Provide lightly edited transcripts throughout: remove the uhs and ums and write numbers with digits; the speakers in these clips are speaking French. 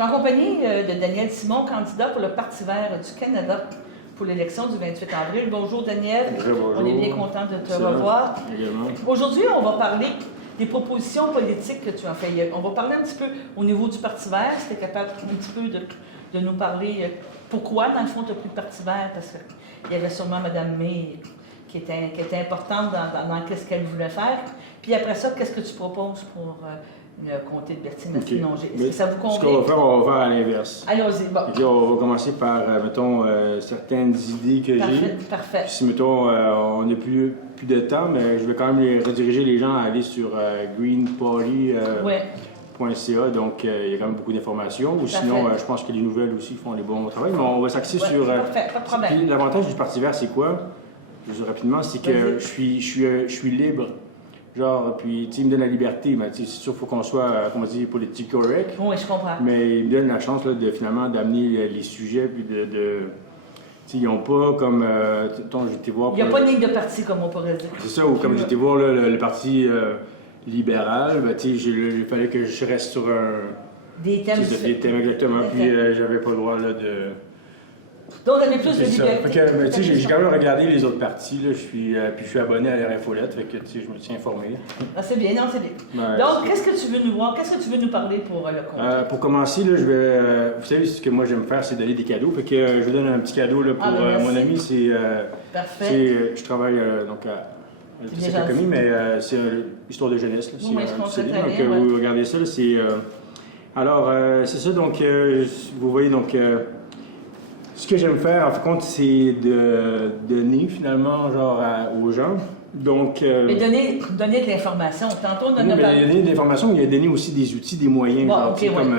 suis en compagnie de Daniel Simon, candidat pour le Parti vert du Canada pour l'élection du 28 avril. Bonjour Daniel, Bonjour. On est bien content de te revoir. Aujourd'hui, on va parler des propositions politiques que tu as faites. On va parler un petit peu au niveau du Parti vert, si tu es capable un petit peu de nous parler pourquoi, dans le fond, tu as pris le Parti vert, parce qu'il y avait sûrement Mme May qui était importante dans ce qu'elle voulait faire. Puis après ça, qu'est-ce que tu proposes pour le comté de Berthier-Massignon-Est-ce que ça vous convient? Ce qu'on va faire, on va faire à l'inverse. Allons-y. Bon. Et puis on va commencer par, mettons, certaines idées que j'ai. Parfait. Puis si, mettons, on n'a plus de temps, mais je vais quand même rediriger les gens à aller sur greenparty.ca. Donc, il y a quand même beaucoup d'informations. Ou sinon, je pense que les nouvelles aussi font les bons travail. Mais on va s'axer sur... Parfait, pas de problème. Puis l'avantage du Parti vert, c'est quoi? Je dis rapidement, c'est que je suis libre. Genre, puis, tu sais, il me donne la liberté, mais c'est sûr qu'il faut qu'on soit, comment dire, politique correct. Oui, je comprends. Mais il me donne la chance, là, de finalement, d'amener les sujets, puis tu sais, ils n'ont pas comme, j'étais voir... Il n'y a pas de ligne de parti, comme on pourrait dire. C'est ça, ou comme j'étais voir là, le Parti libéral, ben, tu sais, il fallait que je reste sur des thèmes. Des thèmes, exactement, puis j'avais pas le droit, là, de... Donc, on avait plus de liberté. Mais tu sais, j'ai quand même regardé les autres partis, là, puis je suis abonné à l'RFolette, fait que tu sais, je me tiens informé. Ah, c'est bien, non, c'est bien. Ouais, donc, qu'est-ce que tu veux nous voir? Qu'est-ce que tu veux nous parler pour le compte? Pour commencer, là, je vais... vous savez, ce que moi j'aime faire, c'est donner des cadeaux. Fait que je vous donne un petit cadeau là, pour mon ami. C'est... Parfait. Je travaille donc à Saint-Commis, mais c'est Histoire de jeunesse. Là, oui, je comprends très bien. Donc, vous regardez ça, là, c'est... alors, c'est ça, donc, vous voyez, donc... ce que j'aime faire, en fin de compte, c'est de donner, finalement, genre, aux gens. Donc... mais donner de l'information. Tantôt, on a donner de l'information, mais il a donné aussi des outils, des moyens. Bon, genre, comme...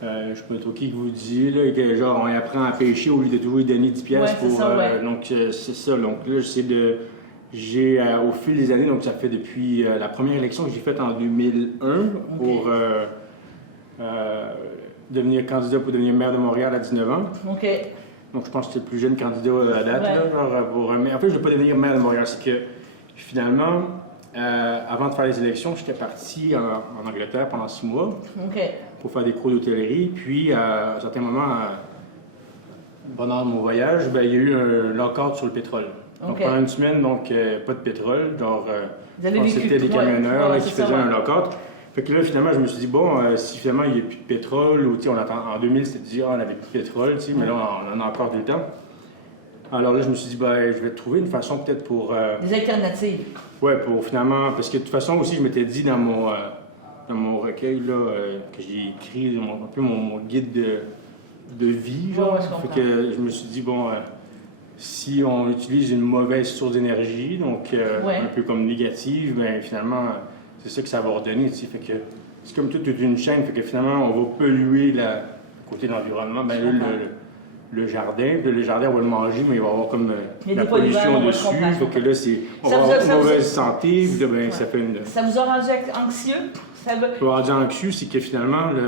je ne sais pas trop qui vous dit, là, que genre, on apprend à pêcher au lieu de toujours lui donner 10 pièces pour... ça, donc, c'est ça. Donc, là, j'essaie de... J'ai, au fil des années, donc ça fait depuis la première élection que j'ai faite en 2001 pour... devenir candidat pour devenir maire de Montréal à 19 ans. OK. Donc, je pense que c'est le plus jeune candidat à date. Là, genre, mais en fait, je ne veux pas devenir maire de Montréal. C'est que, finalement, avant de faire les élections, j'étais parti en Angleterre pendant 6 mois pour faire des cours d'hôtellerie. Puis, à un certain moment, pendant mon voyage, ben, il y a eu un lockout sur le pétrole. Donc, pendant une semaine, donc, pas de pétrole. Genre, c'était des camionneurs qui faisaient un lockout. Fait que là, finalement, je me suis dit, bon, si finalement il n'y a plus de pétrole, ou on attend, en 2000, c'était dit, on n'avait plus de pétrole, mais là, on en a encore du temps. Alors là, je me suis dit, ben, je vais trouver une façon peut-être pour... des alternatives. Ouais, pour finalement... Parce que de toute façon aussi, je m'étais dit dans mon recueil, là, que j'ai écrit, un peu mon guide de vie, genre. Fait que je me suis dit, bon, si on utilise une mauvaise source d'énergie, donc un peu comme négative, ben finalement... c'est ça que ça va redonner, tu sais, fait que c'est comme toute une chaîne, fait que finalement, on va polluer côté de l'environnement, ben là, le jardin, puis le jardin, on va le manger, mais il va y avoir comme la pollution dessus, fait que là, on va avoir une mauvaise santé, puis là, ben, ça fait une... Ça vous a rendu anxieux? Ça va rendu anxieux, c'est que finalement, oui,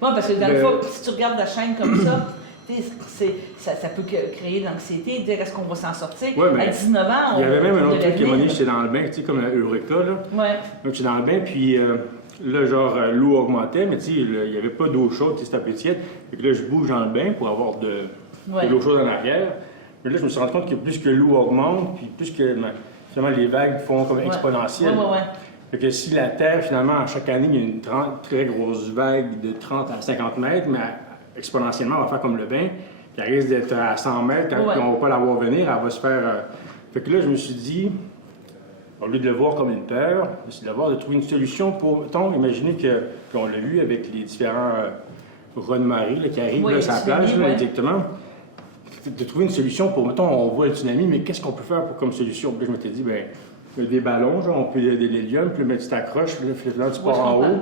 parce que dans le fond, si tu regardes la chaîne comme ça, ça peut créer de l'anxiété, dire est-ce qu'on va s'en sortir. À 19 ans, il y avait même un autre truc qui m'a dit, j'étais dans le bain, tu sais, comme Eureka, là. Ouais. Donc, j'étais dans le bain, puis là, genre, l'eau augmentait, mais tu sais, il n'y avait pas d'eau chaude, c'était un peu tiède. Fait que là, je bouge dans le bain pour avoir de l'eau chaude en arrière. Mais là, je me suis rendu compte que plus que l'eau augmente, puis plus que, finalement, les vagues font comme exponentielles. Fait que si la Terre, finalement, à chaque année, il y a une très grosse vague de 30 à 50 mètres, mais exponentiellement, on va faire comme le bain, qui risque d'être à 100 mètres, quand on ne va pas la voir venir, elle va se faire... Fait que là, je me suis dit, au lieu de le voir comme une peur, c'est de trouver une solution pour... Imaginez que, puis on l'a vu avec les différents raz de marée qui arrivent là, sur la plage, là, directement, de trouver une solution pour, mettons, on voit le tsunami, mais qu'est-ce qu'on peut faire comme solution? Puis là, je m'étais dit, ben des ballons, genre, on peut des l'hélium, puis là, tu t'accroches, puis là, tu pars en haut.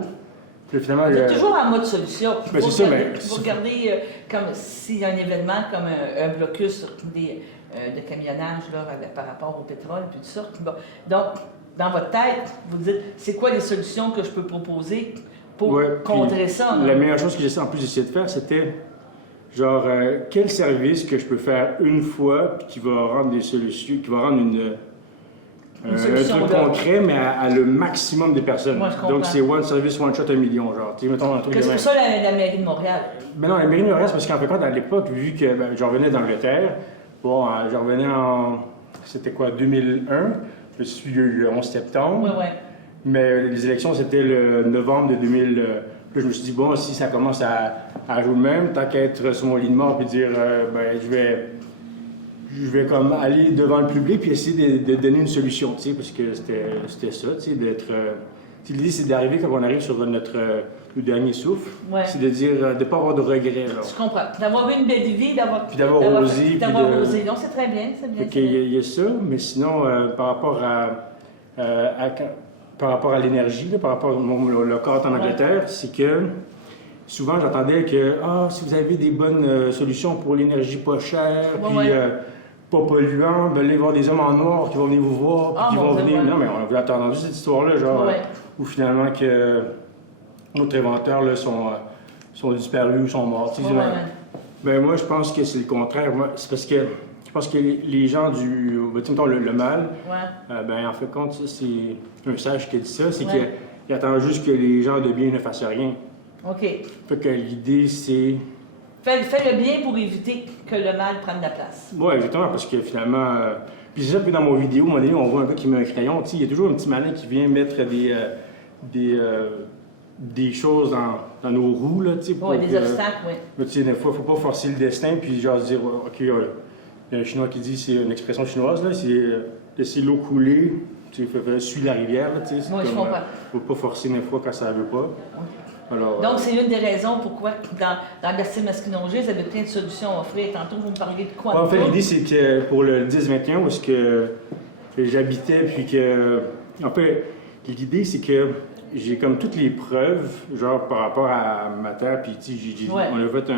Finalement, vous êtes toujours en mode solution. C'est ça, mais... Vous regardez comme s'il y a un événement comme un blocus de camionnage là, par rapport au pétrole, puis tout ça. Bon. Donc, dans votre tête, vous dites, c'est quoi les solutions que je peux proposer pour contrer ça? La meilleure chose que j'ai en plus d'essayer de faire, c'était, genre, quel service que je peux faire une fois, puis qui va rendre des solutions, qui va rendre Une un solution truc là. concret, mais à le maximum de personnes. Moi, je comprends. Donc, c'est one service, one shot, 1 million, genre. Tu sais, mettons un truc de C'est même. pour ça la mairie de Montréal. Ben non, la mairie de Montréal, c'est parce qu'en fait, à l'époque, vu que je revenais d'Angleterre, bon, je revenais c'était quoi, 2001, je suis le 11 septembre. Oui. Mais les élections, c'était le novembre de 2000. Là, je me suis dit, bon, si ça commence à jouer le même, tant qu'à être sur mon lit de mort puis dire, ben, je vais comme aller devant le public puis essayer de donner une solution, tu sais, parce que c'était ça, tu sais, d'être. L'idée, c'est d'arriver quand on arrive sur notre le dernier souffle, c'est de dire, de ne pas avoir de regrets. Alors. Je comprends. D'avoir eu une belle vie, d'avoir osé. D'avoir osé. Non, c'est très bien, c'est bien. Il y a ça, mais sinon, par rapport à l'énergie, par rapport au corps en Angleterre, c'est que souvent j'entendais que si vous avez des bonnes solutions pour l'énergie pas chère, puis pas polluant, ben allez voir des hommes en noir qui vont venir vous voir, puis qui vont venir. Non, mais on a entendu cette histoire-là, genre, où finalement que notre inventeurs là, sont disparus ou sont morts. Ben moi, je pense que c'est le contraire. C'est parce que je pense que les gens mettons le mal, ben en fait, compte, c'est un sage qui a dit ça, c'est qu'il attend juste que les gens de bien ne fassent rien. OK. Fait que l'idée, c'est... Fais le bien pour éviter que le mal prenne la place. Oui, exactement, parce que finalement... Puis c'est ça, puis dans mon vidéo, on voit un gars qui met un crayon, il y a toujours un petit malin qui vient mettre des choses dans nos roues, là, tu sais. Oui, des obstacles, oui. Mais tu sais, des fois, il ne faut pas forcer le destin, puis genre se dire, OK, il y a un Chinois qui dit, c'est une expression chinoise, là, c'est laisser l'eau couler, tu sais, suivre la rivière, là, tu sais. Oui, je comprends. Il ne faut pas forcer des fois quand ça ne veut pas. Alors, donc, c'est une des raisons pourquoi, dans Bercy Masquinongé, vous avez plein de solutions à offrir. Tantôt, vous me parliez de quoi? En fait, l'idée, c'est que pour le 10-21, où est-ce que j'habitais, puis que... En fait, l'idée, c'est que j'ai comme toutes les preuves, genre par rapport à ma terre, puis on a fait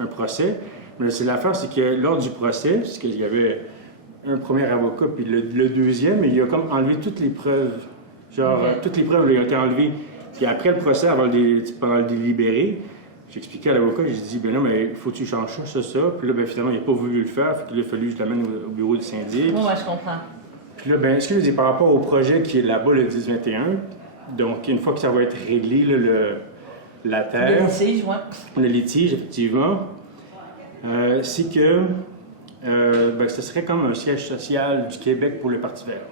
un procès. Mais c'est l'affaire, c'est que lors du procès, parce qu'il y avait un premier avocat, puis le deuxième, il a comme enlevé toutes les preuves. Genre, toutes les preuves lui ont été enlevées. Puis après le procès, pendant le délibéré, j'ai expliqué à l'avocat, j'ai dit, ben là, mais il faut que tu changes ça. Puis là, ben finalement, il n'a pas voulu le faire, puis il a fallu que je l'amène au bureau du syndic. Oui, je comprends. Puis là, ben, ce que je dis par rapport au projet qui est là-bas, le 10-21, donc une fois que ça va être réglé, là, la terre... Le litige, oui. Le litige, effectivement, c'est que ce serait comme un siège social du Québec pour le Parti vert.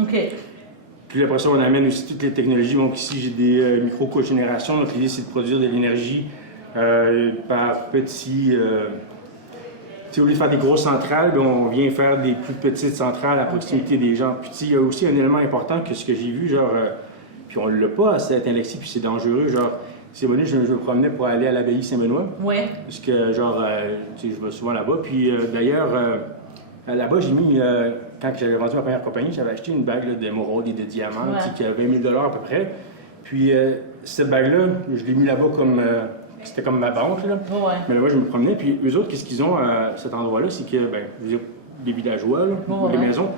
OK. Puis après ça, on amène aussi toutes les technologies. Donc ici, j'ai des micro-cogénérations. Donc l'idée, c'est de produire de l'énergie par petits... au lieu de faire des grosses centrales, on vient faire des plus petites centrales à proximité des gens. Puis il y a aussi un élément important que ce que j'ai vu, genre... puis on ne l'a pas à Saint-Alexis, puis c'est dangereux. Genre, c'est venu, je me promenais pour aller à l'abbaye Saint-Benoît. Oui. Parce que, genre, je vais souvent là-bas. Puis d'ailleurs... là-bas, j'ai mis, quand j'avais vendu ma première compagnie, j'avais acheté une bague d'émeraude et de diamants qui a 20 000 à peu près. Puis cette bague-là, je l'ai mis là-bas comme... c'était comme ma banque, là. Mais là-bas, je me promenais. Puis eux autres, qu'est-ce qu'ils ont à cet endroit-là? C'est que, je veux dire, des villageois, là, des maisons.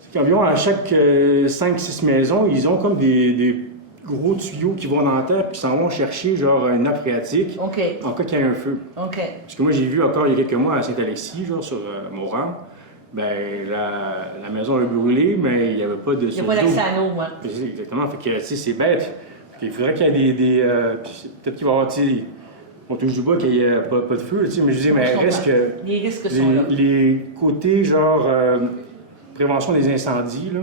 C'est qu'environ à chaque 5-6 maisons, ils ont comme des gros tuyaux qui vont dans la terre puis s'en vont chercher genre une nappe phréatique en cas qu'il y ait un feu. Parce que moi, j'ai vu encore il y a quelques mois à Saint-Alexis, genre sur Moran, la maison a brûlé, mais il n'y avait pas de... Il n'y a pas d'accès à l'eau, Exactement. Fait que, tu sais, c'est bête. Il faudrait qu'il y ait des... peut-être qu'il va y avoir, tu sais, on touche du bois qu'il n'y ait pas de feu, tu sais, mais je dis, mais reste que... Les risques sont là. Les côtés, genre, prévention des incendies, là,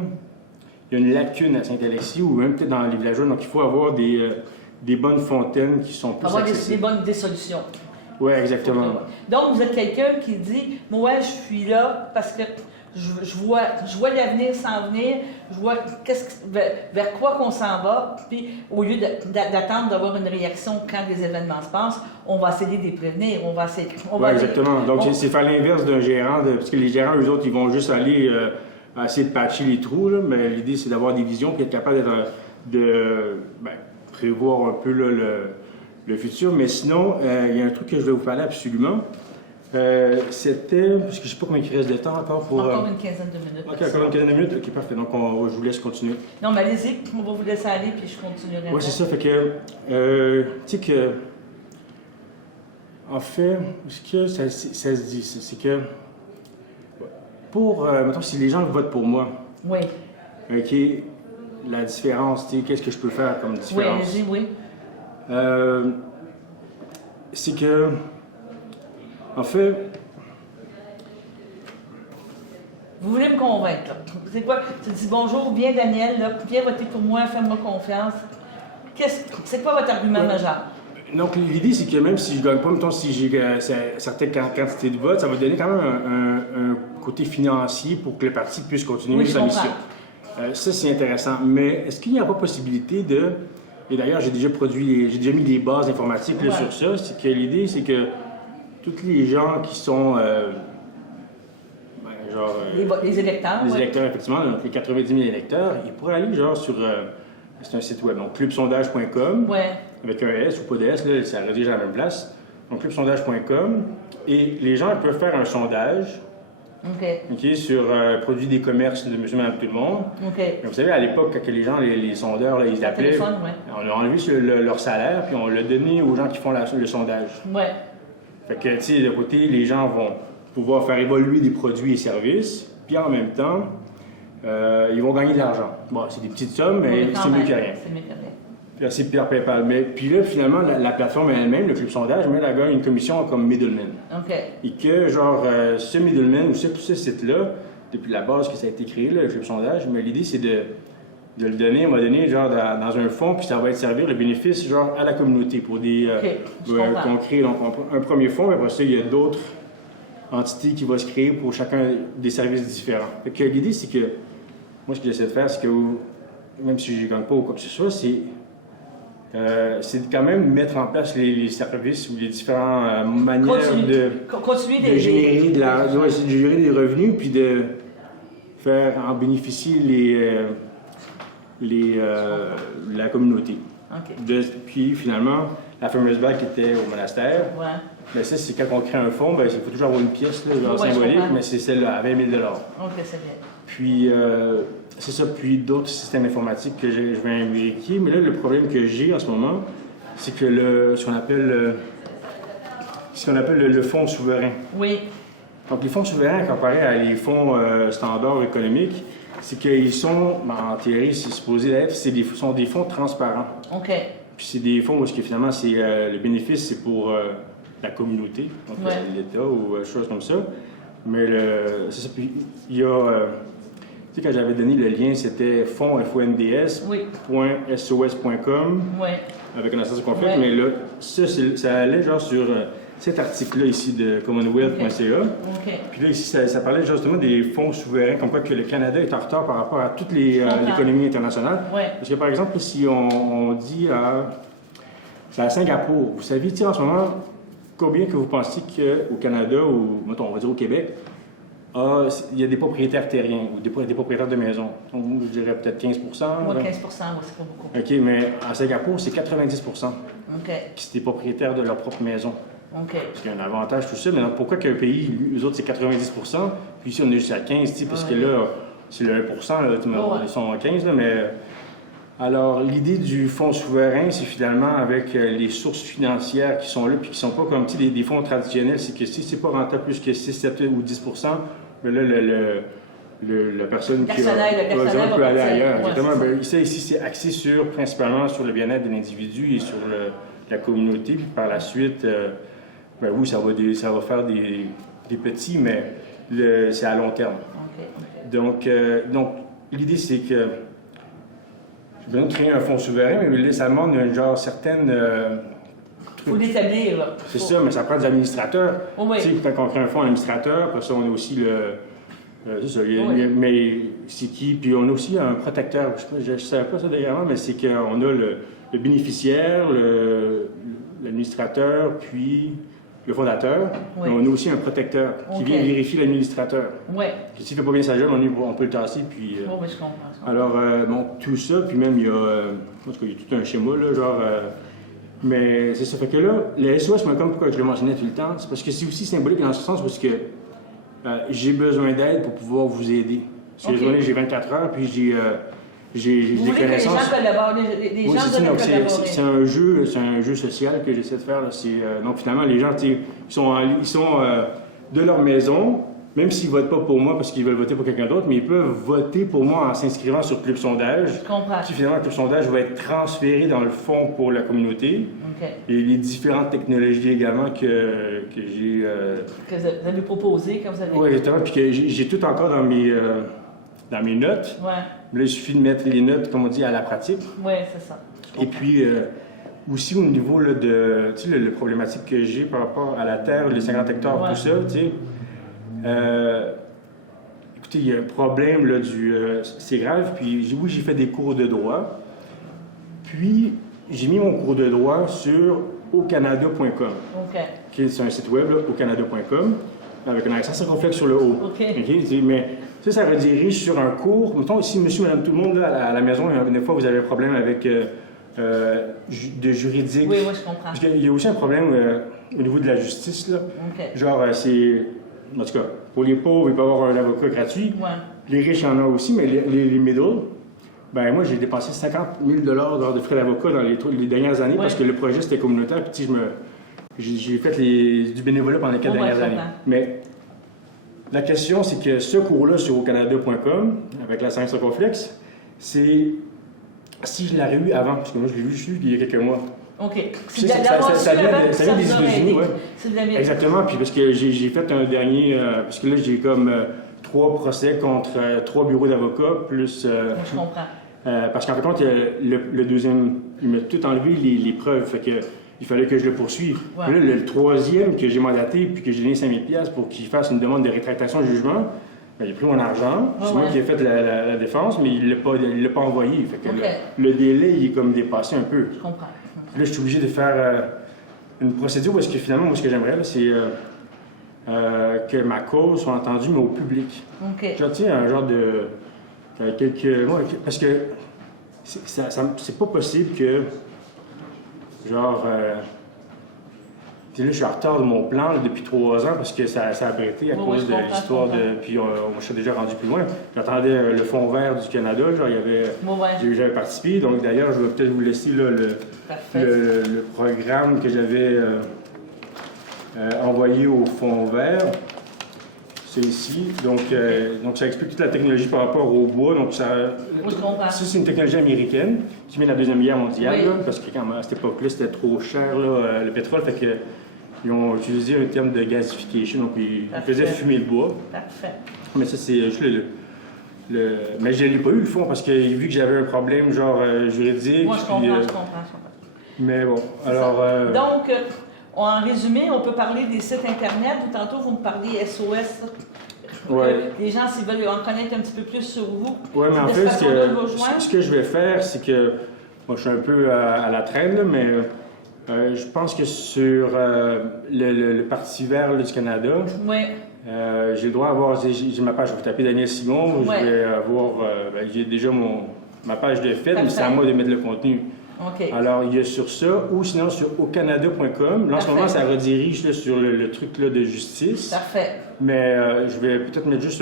il y a une lacune à Saint-Alexis ou même peut-être dans les villageois, donc il faut avoir des bonnes fontaines qui sont plus accessibles. Des solutions. Oui, exactement. Donc, vous êtes quelqu'un qui dit, moi, je suis là parce que je vois l'avenir s'en venir, je vois vers quoi qu'on s'en va, puis au lieu d'attendre d'avoir une réaction quand des événements se passent, on va essayer de les prévenir, Oui, exactement. Donc, c'est faire l'inverse d'un gérant, parce que les gérants, eux autres, ils vont juste aller... essayer de patcher les trous, là, mais l'idée, c'est d'avoir des visions et être capable de prévoir un peu là, le futur. Mais sinon, il y a un truc que je vais vous parler absolument. C'était... Parce que je ne sais pas combien il reste de temps encore pour... Encore une quinzaine de minutes. OK, encore une quinzaine de minutes? OK, parfait. Donc, je vous laisse continuer. Non, mais allez-y, on va vous laisser aller, puis je continuerai. Oui, c'est ça. Fait que... tu sais que... En fait, ce que ça se dit, c'est que... mettons, si les gens votent pour moi, OK, la différence, qu'est-ce que je peux faire comme différence? Oui, allez-y, oui. C'est que, en fait... Vous voulez me convaincre, là. C'est quoi? Tu dis bonjour, viens Daniel, là, viens voter pour moi, fais-moi confiance. C'est quoi votre argument majeur? Donc, l'idée, c'est que même si je ne gagne pas, mettons, si j'ai certaines quantités de votes, ça va donner quand même un côté financier pour que le parti puisse continuer sa mission. Ça, c'est intéressant. Mais est-ce qu'il n'y a pas possibilité de... Et d'ailleurs, j'ai déjà mis des bases informatiques là, sur ça. C'est que l'idée, c'est que tous les gens qui sont... les électeurs. Les électeurs, effectivement, donc les 90 000 électeurs, ils pourraient aller genre sur... c'est un site web, donc clubsondage.com, avec un S ou pas de S, là, ça rédige à la même place. Donc clubsondage.com, et les gens peuvent faire un sondage sur produits des commerces de monsieur, madame, tout le monde. Mais vous savez, à l'époque, quand les gens, les sondeurs, là, ils appelaient, on a enlevé leur salaire, puis on l'a donné aux gens qui font le sondage. Fait que, tu sais, de côté, les gens vont pouvoir faire évoluer des produits et services, puis en même temps, ils vont gagner de l'argent. Bon, c'est des petites sommes, mais c'est mieux que rien. C'est pire PayPal. Mais puis là, finalement, la plateforme elle-même, le Club Sondage, elle gagne une commission comme middleman. Et que, genre, ce middleman ou ce site-là, depuis la base que ça a été créé, là, le Club Sondage, mais l'idée, c'est de le donner, on va donner, genre, dans un fonds, puis ça va être servir le bénéfice, genre, à la communauté pour des... qu'on crée, donc, un premier fonds, mais après ça, il y a d'autres entités qui vont se créer pour chacun des services différents. Fait que l'idée, c'est que, moi, ce que j'essaie de faire, c'est que, même si je ne gagne pas ou quoi que ce soit, c'est quand même mettre en place les services ou les différentes manières de générer des revenus, puis de faire en bénéficier la communauté. Puis finalement, la fameuse bague qui était au monastère, mais ça, c'est quand on crée un fonds, il faut toujours avoir une pièce là, genre symbolique, mais c'est celle-là, à 20 000 c'est bien. Puis, c'est ça, puis d'autres systèmes informatiques que je vais vérifier. Mais là, le problème que j'ai en ce moment, c'est que ce qu'on appelle le fonds souverain. Donc, les fonds souverains, comparés à les fonds standards économiques, c'est qu'ils sont, en théorie, c'est supposé être, sont des fonds transparents. Puis c'est des fonds où finalement, le bénéfice, c'est pour la communauté, donc l'État ou choses comme ça. Mais c'est ça, puis il y a... tu sais, quand j'avais donné le lien, c'était fonds.sos.com avec un instant de conflit, mais là, ça allait genre sur cet article-là ici de commonwealth.ca. Puis là, ici, ça parlait justement des fonds souverains, comme quoi que le Canada est en retard par rapport à toute l'économie internationale. Parce que par exemple, si on dit c'est à Singapour, vous savez, en ce moment, combien que vous pensez qu'au Canada, ou mettons, on va dire au Québec, il y a des propriétaires terriens ou des propriétaires de maisons? Donc, je dirais peut-être 15 15 c'est pas beaucoup. OK, mais à Singapour, c'est 90 qui sont des propriétaires de leur propre maison. Parce qu'il y a un avantage, tout ça. Mais donc, pourquoi qu'un pays, eux autres, c'est 90 puis ici, on est juste à 15 parce que là, c'est le 1 là, ils sont à 15 là, mais... Alors, l'idée du fonds souverain, c'est finalement avec les sources financières qui sont là, puis qui ne sont pas comme des fonds traditionnels, c'est que si c'est pas rentable plus que 6, 7 ou 10 mais là, la personne qui peut aller ailleurs. Exactement. Ici, c'est axé principalement sur le bien-être de l'individu et sur la communauté, puis par la suite, oui, ça va faire des petits, mais c'est à long terme. Donc, l'idée, c'est que je vais créer un fonds souverain, mais ça demande genre certaines... Il faut l'établir, là. C'est ça, mais ça prend des administrateurs. Tu sais, quand on crée un fonds administrateur, après ça, on a aussi c'est ça, mais c'est qui? Puis on a aussi un protecteur. Je ne savais pas ça d'ailleurs, mais c'est qu'on a le bénéficiaire, l'administrateur, puis le fondateur. Mais on a aussi un protecteur qui vient vérifier l'administrateur. S'il ne fait pas bien sa job, on peut le tasser. Puis, je comprends. Alors, tout ça, puis même, il y a tout un schéma, là, genre... mais c'est ça. Fait que là, le SOS.com, pourquoi je le mentionnais tout le temps, c'est parce que c'est aussi symbolique dans ce sens, parce que j'ai besoin d'aide pour pouvoir vous aider. Parce que j'ai 24 heures, puis j'ai des connaissances. Que les gens doivent collaborer. C'est un jeu social que j'essaie de faire. Là. Donc finalement, les gens, ils sont de leur maison, même s'ils ne votent pas pour moi parce qu'ils veulent voter pour quelqu'un d'autre, mais ils peuvent voter pour moi en s'inscrivant sur Club Sondage. Je comprends. Puis finalement, Club Sondage va être transféré dans le fonds pour la communauté. OK. Et les différentes technologies également que j'ai... Que vous avez proposé quand vous avez... Oui, exactement. Puis que j'ai tout encore dans mes notes. Ouais. Là, il suffit de mettre les notes, comme on dit, à la pratique. Oui, c'est ça. Et puis, aussi au niveau là, de la problématique que j'ai par rapport à la terre, les 50 hectares, tout ça, tu sais. Écoutez, il y a un problème là, c'est grave. Puis, oui, j'ai fait des cours de droit. Puis, j'ai mis mon cours de droit sur aucanada.com. OK. C'est un site web, aucanada.com, avec un accent circonflexe sur le haut. OK. Mais ça redirige sur un cours. Mettons, ici, monsieur, madame, tout le monde, là, à la maison, des fois, vous avez un problème avec de juridique. Oui, je comprends. Parce qu'il y a aussi un problème au niveau de la justice, là. OK. Genre, en tout cas, pour les pauvres, il peut y avoir un avocat gratuit. Ouais. Les riches en ont aussi, mais les middle, ben moi, j'ai dépensé 50 000 de frais d'avocat dans les dernières années parce que le projet, c'était communautaire. Puis, j'ai fait du bénévolat pendant les 4 dernières années. Mais la question, c'est que ce cours-là sur aucanada.com, avec la science circonflexe, c'est si je l'aurais eu avant, parce que moi, je l'ai vu juste il y a quelques mois. OK. Ça vient des États-Unis, oui. Exactement. Puis parce que j'ai fait un dernier, parce que là, j'ai comme 3 procès contre 3 bureaux d'avocats, plus... je comprends. Parce qu'en fait, le deuxième, il m'a tout enlevé les preuves, fait que il fallait que je le poursuive. Ouais. Là, le troisième que j'ai mandaté, puis que j'ai donné 5 000 $ pour qu'il fasse une demande de rétractation de jugement, ben, il a pris mon argent. C'est moi qui ai fait la défense, mais il ne l'a pas envoyé. Fait que le délai, il est comme dépassé un peu. Je comprends. Là, je suis obligé de faire une procédure parce que finalement, moi, ce que j'aimerais, c'est que ma cause soit entendue, mais au public. OK. Genre, tu sais, un genre de... parce que c'est pas possible que... Genre... là, je suis en retard de mon plan là, depuis 3 ans parce que ça a arrêté à cause de l'histoire de... Puis je suis déjà rendu plus loin. J'attendais le Fonds vert du Canada. Genre, j'avais participé. Donc, d'ailleurs, je vais peut-être vous laisser là, le programme que j'avais envoyé au Fonds vert. C'est ici. Donc, ça explique toute la technologie par rapport au bois. Donc, ça c'est une technologie américaine qui vient de la Deuxième Guerre mondiale. Là, parce que à cette époque-là, c'était trop cher, là, le pétrole. Fait que ils ont utilisé un terme de gasification, donc ils faisaient fumer le bois. Parfait. Mais ça, c'est juste mais je ne l'ai pas eu, le fond, parce que vu que j'avais un problème, genre, juridique. Moi, je comprends. Mais bon, alors... Donc, en résumé, on peut parler des sites Internet, ou tantôt, vous me parliez SOS. Les gens, s'ils veulent en connaître un petit peu plus sur vous. Oui, mais en fait, ce que je vais faire, c'est que... Moi, je suis un peu à la traîne, là, mais... je pense que sur le Parti vert là, du Canada, j'ai le droit d'avoir... J'ai ma page, je vais taper Daniel Simon, je vais avoir... j'ai déjà ma page de fait, mais c'est à moi de mettre le contenu. Okay. Alors, il y a sur ça, ou sinon sur aucanada.com. Là, en ce moment, ça redirige là, sur le truc là, de justice. Parfait. Mais je vais peut-être mettre juste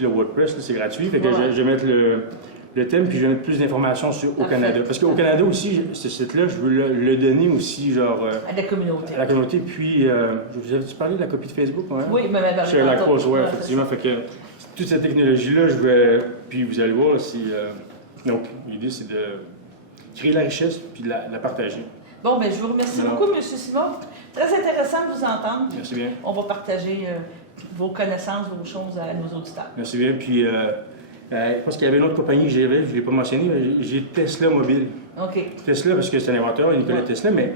le WordPress, c'est gratuit, fait que je vais mettre le thème, puis je vais mettre plus d'informations sur au Canada. Parce qu'au Canada aussi, ce site-là, je veux le donner aussi, genre... à la communauté. À la communauté, puis... vous avez-tu parlé de la copie de Facebook? Hein? Oui, mais je suis à la cause, oui, effectivement. Fait que toute cette technologie-là, je vais... Puis vous allez voir, donc, l'idée, c'est de créer la richesse, puis de la partager. Bon, bien, je vous remercie beaucoup, M. Simon. Très intéressant de vous entendre. Merci bien. On va partager vos connaissances, vos choses à nos auditeurs. Merci bien, puis... parce qu'il y avait une autre compagnie que j'avais, je ne l'ai pas mentionné, j'ai Tesla Mobile. OK. Tesla, parce que c'est un inventeur, Nicolas Tesla, mais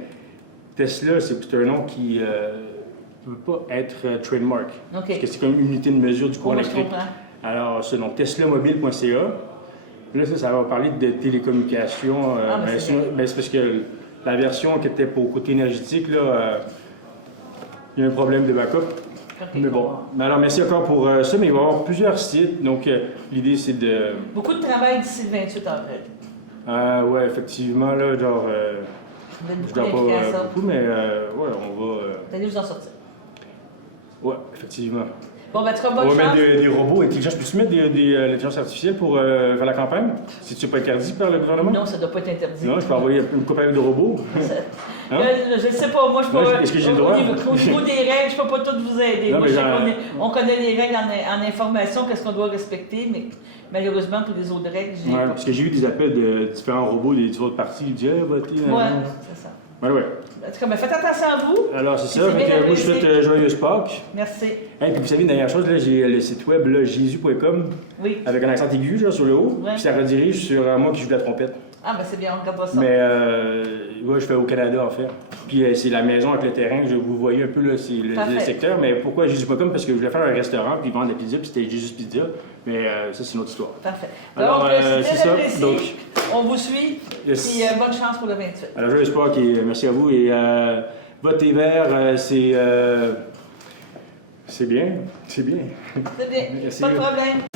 Tesla, c'est un nom qui ne peut pas être trademark. OK. Parce que c'est comme une unité de mesure du courant électrique. Alors, ce nom, teslamobile.ca. Là, ça va parler de télécommunications. C'est parce que la version qui était pour le côté énergétique, là, il y a un problème de backup. Okay. Mais bon, alors merci encore pour ça, mais il va y avoir plusieurs sites, donc l'idée c'est de... Beaucoup de travail d'ici le 28 avril. Oui, effectivement, là, genre... je dois pas beaucoup, mais ouais, on va... Vous allez vous en sortir. Oui, effectivement. Bon, ben, tu vas On bonne va chance. mettre des robots intelligents. Peux-tu mettre l'intelligence artificielle pour faire la campagne? Si tu n'es pas interdit par le gouvernement? Non, ça ne doit pas être interdit. Non, je peux envoyer une compagnie de robots. Hein? Je ne sais pas, moi je peux Est-ce que j'ai le droit? Au niveau des règles, je ne peux pas toutes vous aider. Non, Moi, mais je sais on connaît les règles en information, qu'est-ce qu'on doit respecter, mais malheureusement, pour les autres règles, j'ai. Ouais, parce que j'ai eu des appels de différents robots des autres partis. Ils disaient, votez. Ouais, c'est ça. Ouais, ouais. En tout cas, ben, faites attention à vous. Alors, c'est ça. C'est bien Moi, je apprécié. souhaite joyeuse Pâques. Merci. Et puis, vous savez, une dernière chose, là, j'ai le site web là, jésus.com Oui. avec un accent aigu genre, sur le haut. Ouais. Puis ça redirige sur moi qui joue de la trompette. Ah, ben c'est bien, on regardera ça. Mais ouais, je fais au Canada en fait. Puis c'est la maison avec le terrain, vous voyez un peu là, c'est le secteur. Mais pourquoi Jésus.com? Parce que je voulais faire un restaurant puis vendre la pizza, puis c'était Jésus Pizza. Mais ça, c'est une autre histoire. Parfait. Alors, Donc, c'est ça. Donc, on vous suit. yes. Et bonne chance pour le 28. Alors, je l'espère et merci à vous. Et votez vert, c'est bien. C'est bien. C'est bien. Merci. Pas de problème.